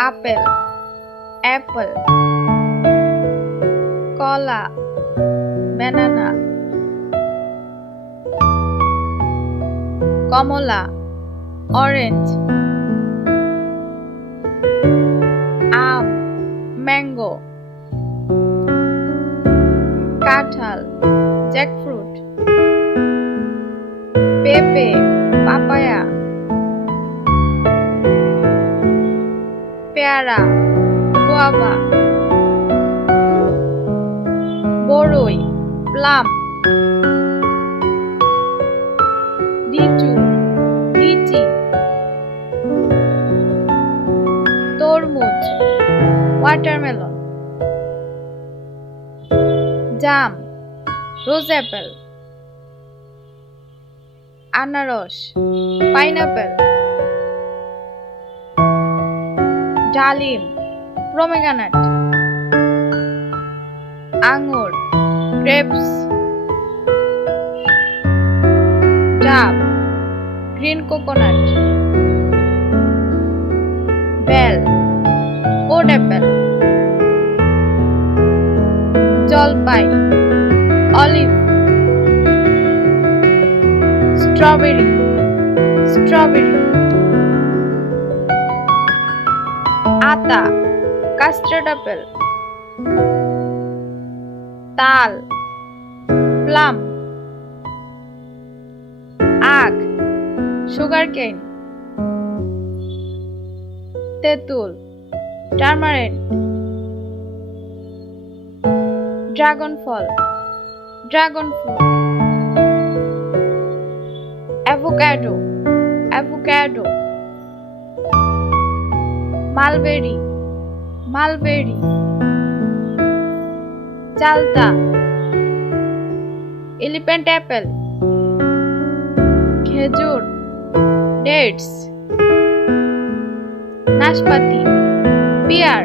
apple apple কলা banana কমলা orange আম ম্যাঙ্গো কাঁঠাল জ্যাকফ্রুট পেঁপে পাপায়া পেয়ারা গুয়াভা বরই প্লাম লিচু লিচি তরমুজ ওয়াটারমেলন জাম রোজ অ্যাপেল আনারস পাইনাপেল ডালিম প্রোমেগানেট আঙ্গুর গ্রেপস ডাব গ্রিন কোকোনাট বেল ওড অ্যাপেল জলপাই অলিভ স্ট্রবেরি আতা কাস্টার্ড আপেল তাল প্লাম আখ সুগারকেন তেঁতুল টারমারিন ড্রাগন ফল ড্রাগন ফ্রুট অ্যাভোকাডো মালবেরি চালতা এলিফ্যান্ট অ্যাপেল খেজুর ডেটস নাশপাতি পিয়ার